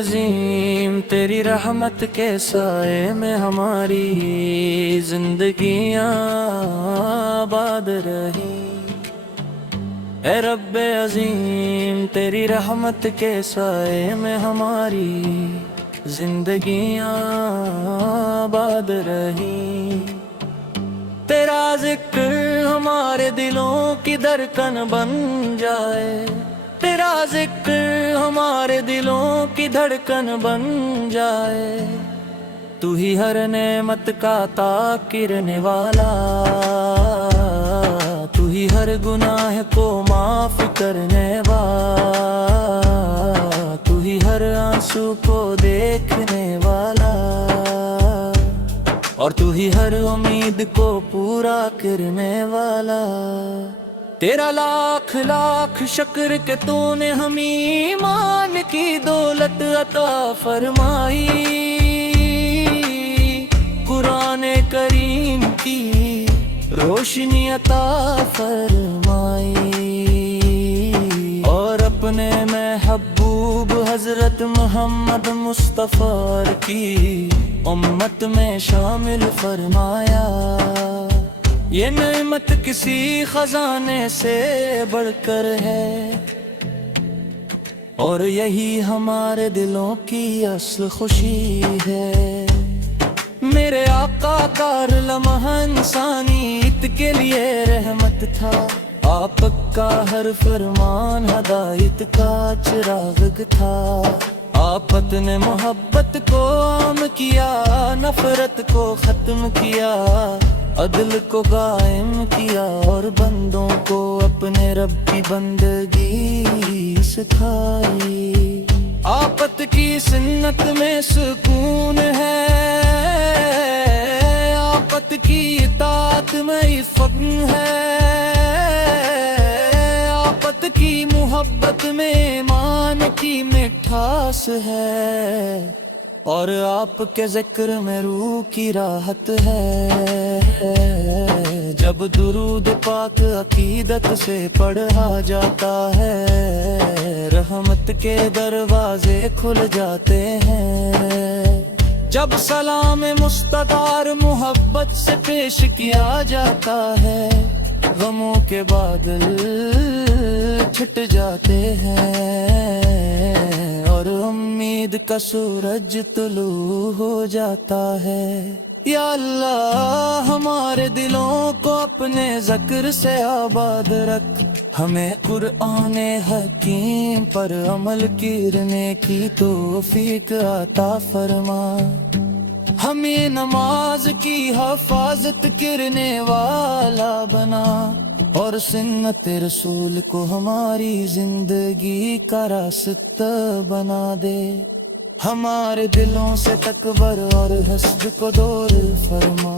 عظیم تیری رحمت کے سائے میں ہماری زندگیاں آباد رہی۔ اے رب عظیم تیری رحمت کے سائے میں ہماری زندگیاں آباد رہی۔ تیرا ذکر ہمارے دلوں کی دھڑکن بن جائے، تیرا ذکر ہمارے دلوں کی دھڑکن بن جائے۔ تو ہی ہر نعمت کا عطا کرنے والا، تو ہی ہر گناہ کو معاف کرنے والا، تو ہی ہر آنسو کو دیکھنے والا، اور تو ہی ہر امید کو پورا کرنے والا۔ تیرا لاکھ لاکھ شکر کہ تو نے ہمیں ایمان کی دولت عطا فرمائی، قرآن کریم کی روشنی عطا فرمائی، اور اپنے محبوب حضرت محمد مصطفیٰ کی امت میں شامل فرمایا۔ یہ نعمت کسی خزانے سے بڑھ کر ہے، اور یہی ہمارے دلوں کی اصل خوشی ہے۔ میرے آقا کا لمحہ انسانیت کے لیے رحمت تھا، آپ کا ہر فرمان ہدایت کا چراغ تھا۔ آپت نے محبت کو عام کیا، نفرت کو ختم کیا، عدل کو قائم کیا، اور بندوں کو اپنے رب کی بندگی سکھائی۔ آپت کی سنت میں سکون ہے، آپت کی اطاعت میں فضل ہے، آپت کی محبت میں ایمان کی مٹھاس ہے، اور آپ کے ذکر میں روح کی راحت ہے۔ جب درود پاک عقیدت سے پڑھا جاتا ہے، رحمت کے دروازے کھل جاتے ہیں۔ جب سلام مستدار محبت سے پیش کیا جاتا ہے، غموں کے بادل چھٹ جاتے ہیں، اور امید کا سورج طلوع ہو جاتا ہے۔ یا اللہ ہمارے دلوں کو اپنے ذکر سے آباد رکھ، ہمیں قرآن حکیم پر عمل کرنے کی توفیق عطا فرما، ہمیں نماز کی حفاظت کرنے والا بنا، اور سنت رسول کو ہماری زندگی کا راستہ بنا دے۔ ہمارے دلوں سے تکبر اور حسد کو دور فرما،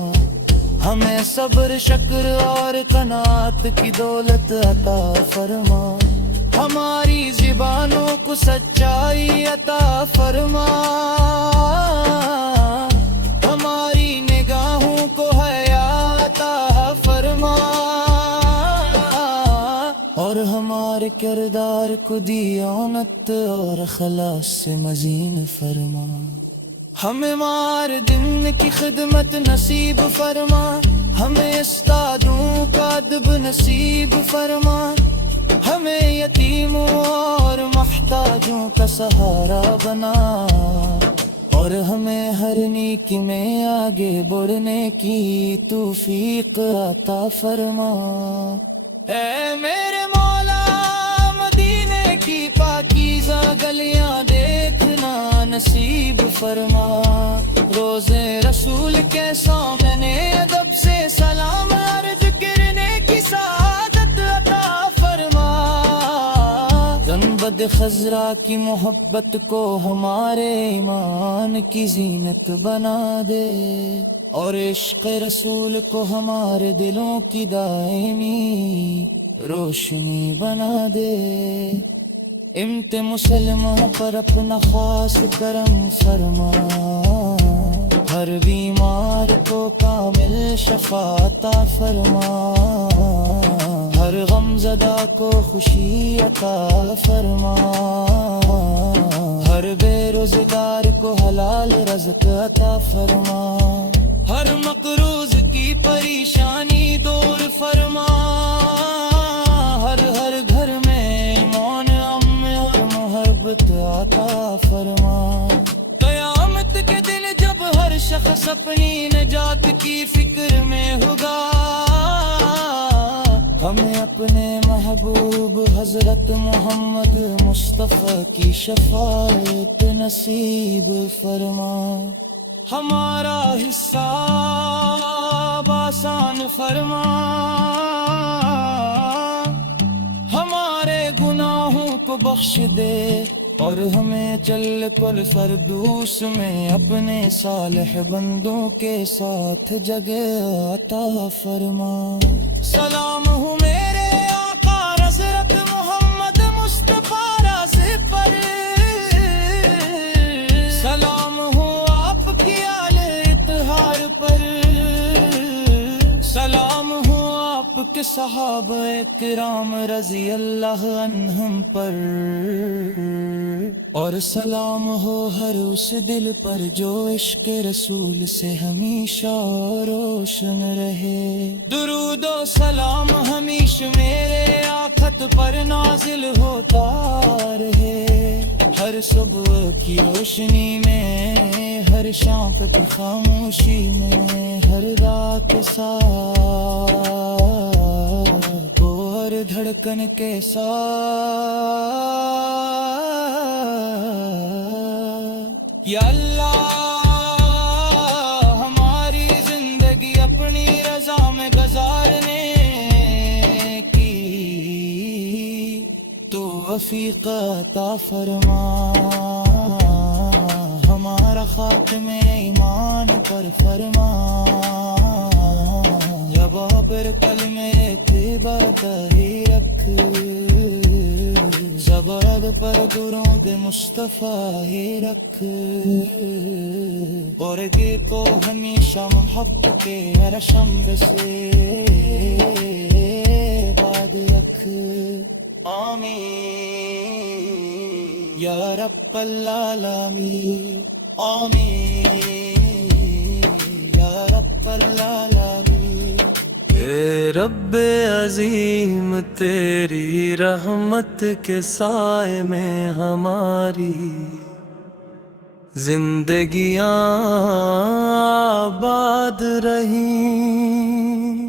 ہمیں صبر شکر اور قناعت کی دولت عطا فرما، ہماری زبانوں کو سچائی عطا فرما، ہماری نگاہوں کو حیا عطا فرما، اور ہمارے کردار کو دیانت اور اخلاص سے مزین فرما۔ ہمیں مار دن کی خدمت نصیب فرما، ہمیں استادوں کا ادب نصیب فرما، ہمیں یتیموں اور محتاجوں کا سہارا بنا، اور ہمیں ہر نیکی میں آگے بڑھنے کی توفیق عطا فرما۔ اے میرے مولا مدینے کی پاکیزہ گلیاں دیکھنا نصیب فرما، روزے رسول کے سامنے ادب سے سلام عرض کرنے کی سعادت عطا فرما، گنبد خضرا کی محبت کو ہمارے ایمان کی زینت بنا دے، اور عشق رسول کو ہمارے دلوں کی دائمی روشنی بنا دے۔ امت مسلمہ پر اپنا خاص کرم فرما، ہر بیمار کو کامل شفا عطا فرما، ہر غم زدہ کو خوشی عطا فرما، ہر بے روزگار کو حلال رزق عطا فرما، ہر مقروض کی پریشانی دور فرما، ہر ہر گھر میں ایمان امن اور محبت عطا فرما۔ قیامت کے دن جب ہر شخص اپنی نجات کی فکر میں ہوگا، ہمیں اپنے محبوب حضرت محمد مصطفیٰ کی شفاعت نصیب فرما، ہمارا حساب آسان فرما، ہمارے گناہوں کو بخش دے اور ہمیں چل کل فردوس میں اپنے صالح بندوں کے ساتھ جگہ عطا فرما۔ سلام ہوں میرے آقا حضرت محمد مصطفیٰ رازق پر، سلام ہوں آپ کی آل اطہار پر، سلام ہوں آپ کے صحابہ کرام رضی اللہ عنہم پر، اور سلام ہو ہر اس دل پر جو عشق رسول سے ہمیشہ روشن رہے۔ درود و سلام ہمیشہ میرے آقت پر نازل ہوتا رہے، ہر صبح کی روشنی میں، ہر شام کی خاموشی میں، ہر رات کے ساتھ اور دھڑکن کے ساتھ۔ یا اللہ ہماری زندگی اپنی رضا میں گزارنے کی توفیق عطا فرما، ہمارا خاتمہ ایمان پر فرما، پر کلمے طیبہ ہی رکھ، زبرد پر درود مصطفیٰ ہی رکھ، برگے کو ہمیشہ محبت کے رشم سے باد رکھ، آمین یا رب العالمین، آمین یا رب العالمین۔ اے رب عظیم تیری رحمت کے سائے میں ہماری زندگیاں آباد رہیں،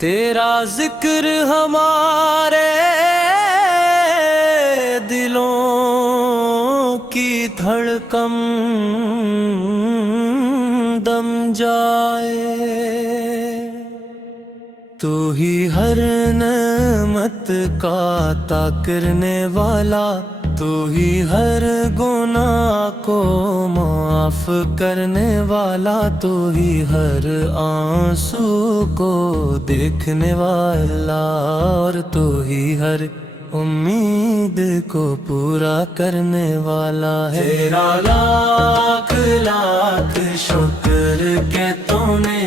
تیرا ذکر ہمارے دلوں کی دھڑکن دم جائے، تو ہی ہر نعمت کا عطا کرنے والا، تو ہی ہر گناہ کو معاف کرنے والا، تو ہی ہر آنسو کو دیکھنے والا، اور تو ہی ہر امید کو پورا کرنے والا ہے۔ تیرا لاکھ لاکھ شکر کہ تو نے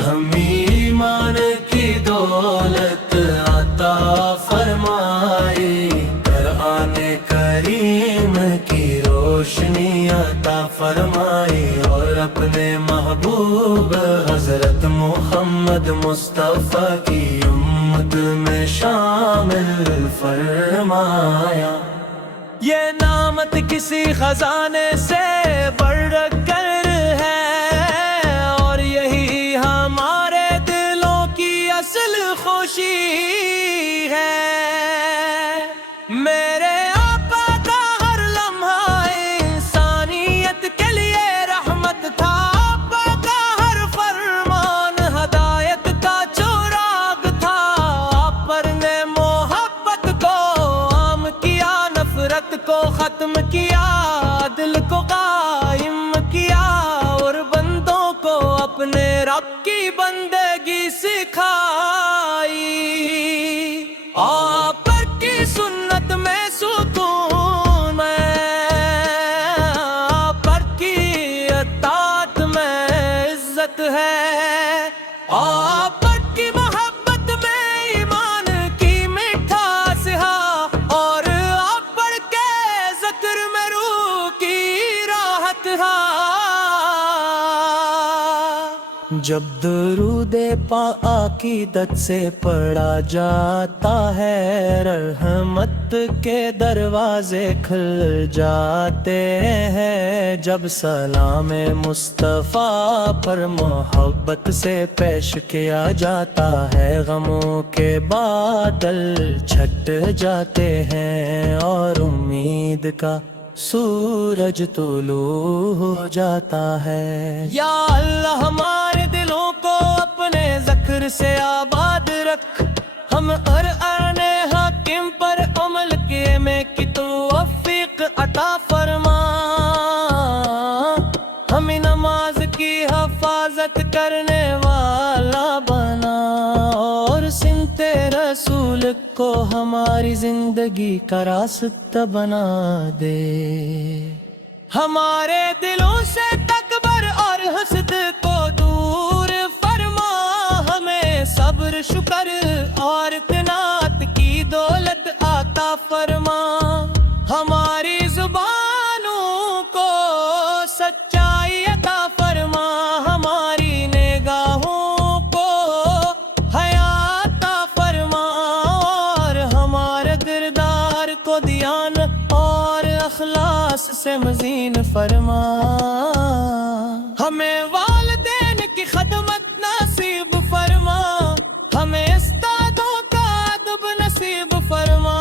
ہمیں ایمان کی دولت عطا فرمائی، قرآن کریم کی روشنی عطا فرمائی، اور اپنے محبوب حضرت محمد مصطفیٰ کی امت میں شامل فرمایا۔ یہ نعمت کسی خزانے سے بڑھ کر ہے، اور یہی ہمارے دلوں کی اصل خوشی ہے۔ میرے آقا کا ہر لمحہ انسانیت کے لیے رحمت تھا، آقا کا ہر فرمان ہدایت کا چراغ تھا، آپ پر نے محبت کو عام کیا، نفرت کو ختم کیا، دل کو قائم کیا، اور بندوں کو اپنے رب کی بندگی سکھائی۔ آپ کی سنت میں سکون میں، آپ کی اطاعت میں عزت ہے، آپ کی محبت میں ایمان کی مٹھاس ہے، اور آپ کے ذکر میں روح جب درود پاک عقیدت سے پڑھا جاتا ہے رحمت کے دروازے کھل جاتے ہیں، جب سلام مصطفیٰ پر محبت سے پیش کیا جاتا ہے غموں کے بادل چھٹ جاتے ہیں اور امید کا سورج طلوع ہو جاتا ہے۔ یا اللہ ہمارے دلوں کو اپنے ذکر سے آباد رکھ، ہم ہر آنے حاکم پر عمل میں کی توفیق عطا فرما، ہمیں نماز کی حفاظت کرنے والا بنا اور سنت رسول کو ہماری زندگی کا راستہ بنا دے۔ ہمارے دلوں سے تکبر اور حسد کو دور فرما، ہمیں صبر شکر اور قناعت کی دولت عطا فرما، ہماری زبانوں کو سچائی عطا فرما، ہماری نگاہوں کو حیا عطا فرما اور ہمارے کردار کو دیانت اور اخلاص سے مزین فرما، ہمیں والدین کی خدمت نصیب فرما، ہمیں استادوں کا ادب نصیب فرما،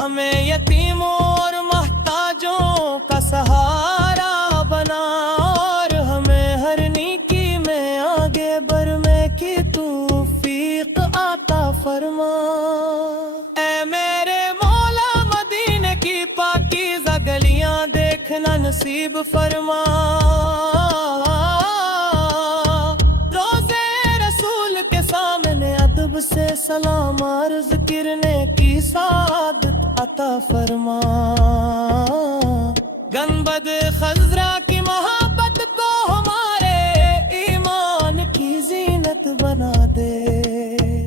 ہمیں یتیموں اور محتاجوں کا سہارا بنا اور ہمیں ہر نیکی میں آگے بڑھنے کی توفیق عطا فرما۔ اے میرے مولا مدینے کی پاکیزہ گلیاں دیکھنا نصیب فرما، روضے رسول کے سامنے ادب سے سلام عرض کرنے کی سعادت عطا فرما، گنبد خضرا کی محبت کو ہمارے ایمان کی زینت بنا دے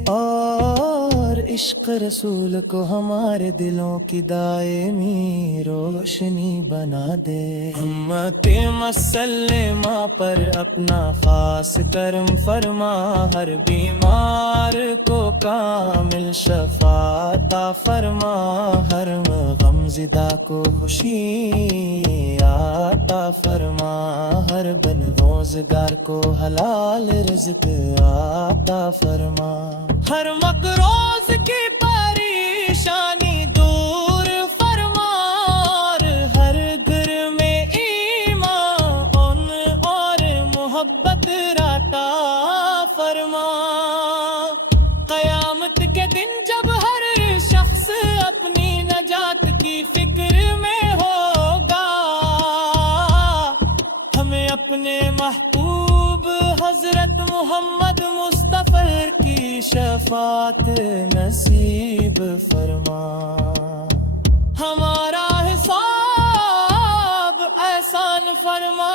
اور عشق رسول کو ہمارے دلوں کی دائمی روشنی بنا دے۔ امت مسلمہ پر اپنا خاص کرم فرما، ہر بیمار کو کامل شفا عطا فرما، ہر غم زدہ کو خوشی عطا فرما، ہر بن روزگار کو حلال رزق عطا فرما، ہر مقروض کی پریشانی دور فرما اور ہر گھر میں ایمان اور محبت عطا فرما، قیامت کے دن جب ہر شخص اپنی نجات کی فکر میں ہوگا، ہمیں اپنے محبوب حضرت محمد مصطفی کی شفاعت نصیب فرما، ہمارا حساب احسان فرما،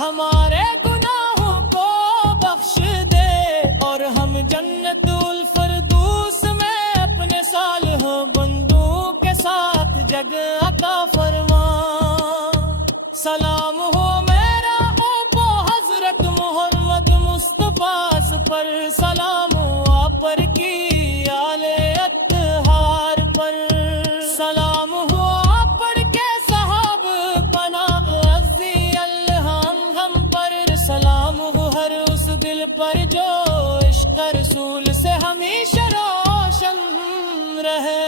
ہمارے گناہوں کو بخش دے اور ہم جنت الفردوس میں اپنے صالحوں بندوں کے ساتھ جگہ عطا فرما۔ سلام ہو میرا اوپو حضرت محمد مصطفیٰ پر، سلام ہو آپ پر کی آل اطہار پر، سلام ہو آپ پر کے صحاب پناہ رضی اللہ ہم پر، سلام ہو ہر اس دل پر جو عشق رسول سے ہمیشہ روشن رہے۔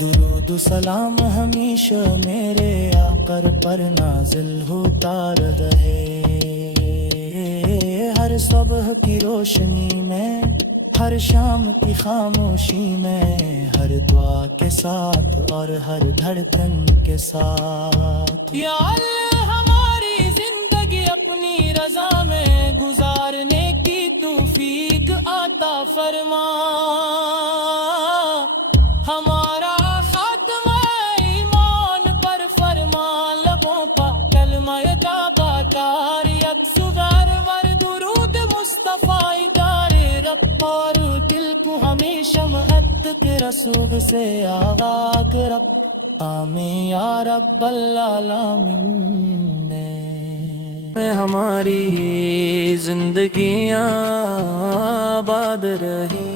درود و سلام ہمیشہ میرے آقا پر نازل ہوتا رہے، ہر صبح کی روشنی میں، ہر شام کی خاموشی میں، ہر دعا کے ساتھ اور ہر دھڑکن کے ساتھ۔ یا اللہ ہماری زندگی اپنی رضا میں گزارنے کی توفیق عطا فرما، ہمارا خاتمہ ایمان پر فرما، لبوں کا کلمہ توبہ کاریت سغر ور درود مصطفیٰ دار رب اور دل کو ہمیشہ محبت کے رسول سے آغاز رب، آمین یا رب العالمین۔ میں ہماری زندگیاں آباد رہی۔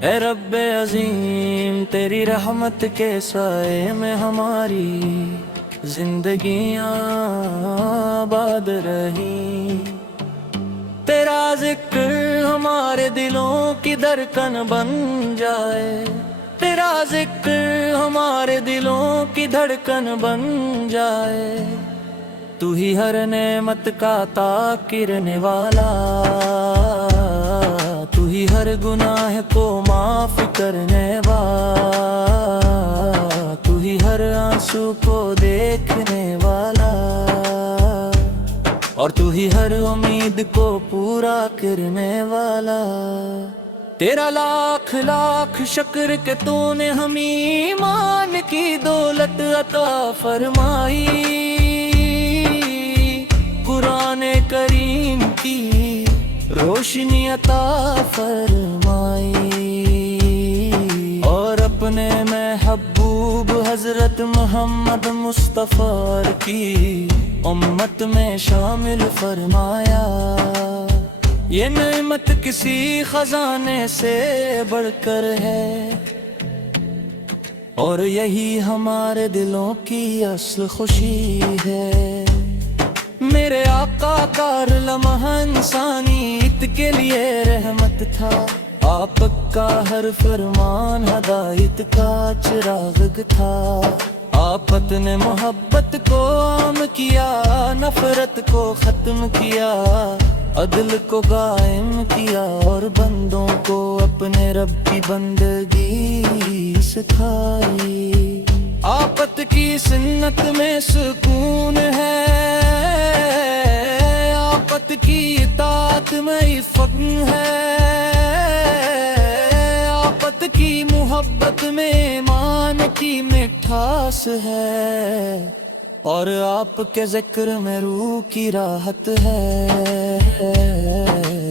اے رب عظیم تیری رحمت کے سائے میں ہماری زندگیاں آباد رہی۔ تیرا ذکر ہمارے دلوں کی دھڑکن بن جائے، تیرا ذکر ہمارے دلوں کی دھڑکن بن جائے۔ تو ہی ہر نعمت کا عطا کرنے والا، تو ہی ہر گناہ کو معاف کرنے والا، تو ہی ہر آنسو کو دیکھنے والا، اور تو ہی ہر امید کو پورا کرنے والا۔ تیرا لاکھ لاکھ شکر کہ تو نے ہمیں ایمان کی دولت عطا فرمائی، قرآن کریم کی روشنی عطا فرمائی، اور اپنے محبوب حضرت محمد مصطفیٰ کی امت میں شامل فرمایا۔ یہ نعمت کسی خزانے سے بڑھ کر ہے، اور یہی ہمارے دلوں کی اصل خوشی ہے۔ میرے آقا کا لمحہ انسانیت کے لیے رحمت تھا، آپ کا ہر فرمان ہدایت کا چراغ تھا۔ آفت نے محبت کو عام کیا، نفرت کو ختم کیا، عدل کو قائم کیا، اور بندوں کو اپنے رب کی بندگی سکھائی۔ آفت کی سنت میں سکون ہے، آفت کی اطاعت میں فن ہے، آفت کی محبت میں ایمان کی مٹھاس ہے، اور آپ کے ذکر میں روح کی راحت ہے۔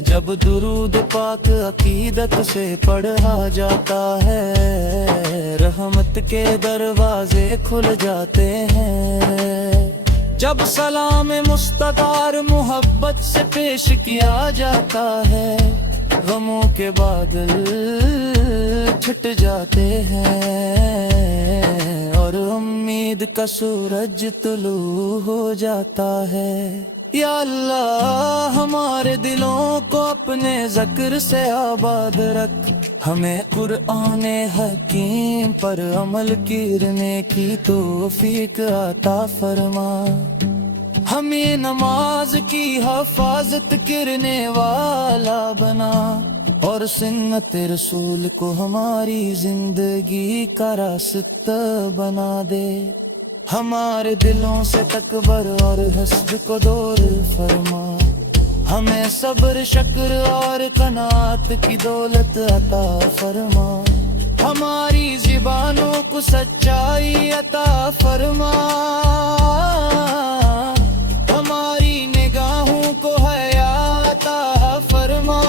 جب درود پاک عقیدت سے پڑھا جاتا ہے، رحمت کے دروازے کھل جاتے ہیں۔ جب سلام مستدار محبت سے پیش کیا جاتا ہے، غموں کے بادل چھٹ جاتے ہیں، اور امید کا سورج طلوع ہو جاتا ہے۔ یا اللہ ہمارے دلوں کو اپنے ذکر سے آباد رکھ، ہمیں قرآن حکیم پر عمل کرنے کی توفیق عطا فرما، ہمیں نماز کی حفاظت کرنے والا بنا، اور سنت رسول کو ہماری زندگی کا راستہ بنا دے۔ ہمارے دلوں سے تکبر اور حسد کو دور فرما، ہمیں صبر شکر اور قناعت کی دولت عطا فرما، ہماری زبانوں کو سچائی عطا فرما، ہماری نگاہوں کو حیا عطا فرما،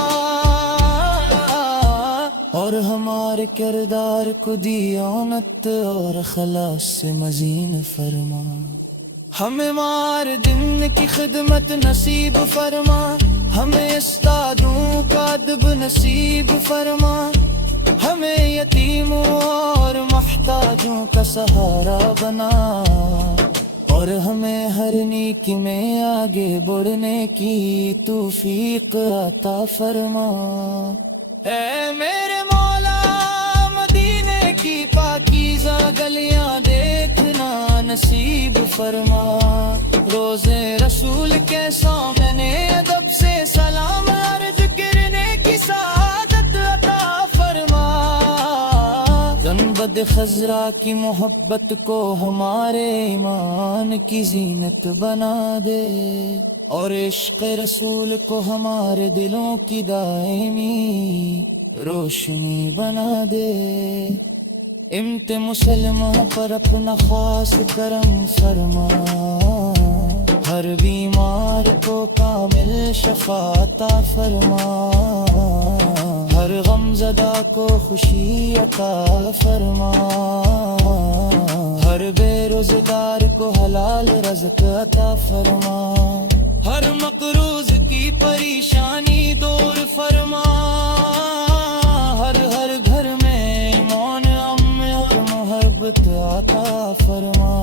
اور ہمارے کردار کو دیانت اور اخلاص سے مزین فرما۔ ہمیں مار دن کی خدمت نصیب فرما، ہمیں استادوں کا ادب نصیب فرما، ہمیں یتیموں اور محتاجوں کا سہارا بنا، اور ہمیں ہر نیکی میں آگے بڑھنے کی توفیق عطا فرما۔ اے میرے مولا مدینے کی پاکیزہ گلیاں دیکھنا نصیب فرما، روزے رسول کے سامنے ادب سے سلام عرض کرنے کی سعادت عطا فرما، گنبد خضرا کی محبت کو ہمارے ایمان کی زینت بنا دے، اور عشق رسول کو ہمارے دلوں کی دائمی روشنی بنا دے۔ امت مسلمہ پر اپنا خاص کرم فرما، ہر بیمار کو کامل شفا عطا فرما، ہر غم زدہ کو خوشی عطا فرما، ہر بے روزگار کو حلال رزق عطا فرما، ہر مقروض کی پریشانی دور فرما، ہر گھر میں ایمان امن اور محبت عطا فرما۔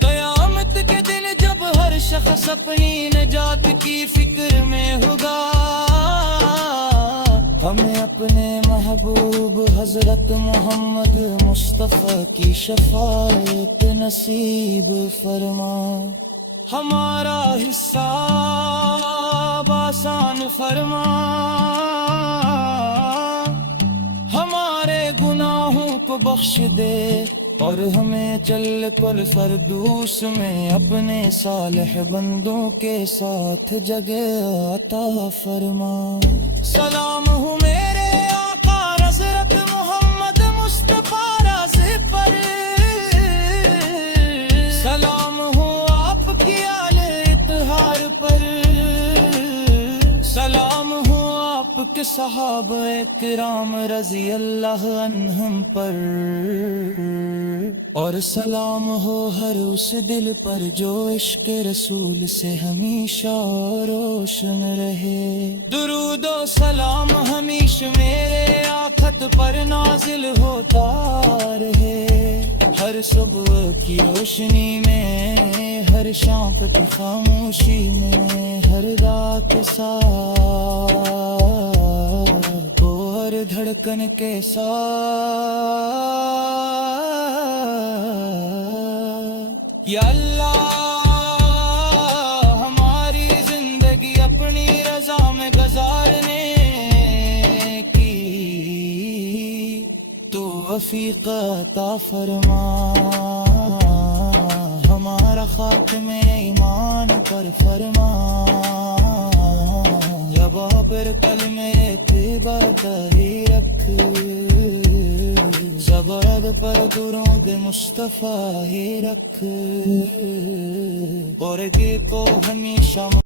قیامت کے دن جب ہر شخص اپنی نجات کی فکر میں ہوگا، ہمیں اپنے محبوب حضرت محمد مصطفیٰ کی شفاعت نصیب فرما۔ ہمارا حساب آسان فرما، ہمارے گناہوں کو بخش دے، اور ہمیں چل کر فردوس میں اپنے صالح بندوں کے ساتھ جگہ عطا فرما۔ سلام ہو میرے آقا حضرت محمد مصطفیٰ رازق پر، سلام ہو آپ کی آل اطہار پر، سلام ہو آپ کے صحابہ کرام رضی اللہ عنہم پر، اور سلام ہو ہر اس دل پر جو عشق رسول سے ہمیشہ روشن رہے۔ درود و سلام ہمیشہ میرے آقت پر نازل ہوتا رہے، ہر صبح کی روشنی میں، ہر شام کی خاموشی میں، ہر رات ساتھ، ہر دھڑکن کے ساتھ۔ یا اللہ ہماری زندگی اپنی رضا میں گزارنے کی تو توفیق عطا فرما، ہمارا خاتمہ ایمان پر فرما، زباں پر کلمہ طیبہ ہی رکھ، زبان پر درود مصطفیٰ ہی رکھ، اور کو ہمیشہ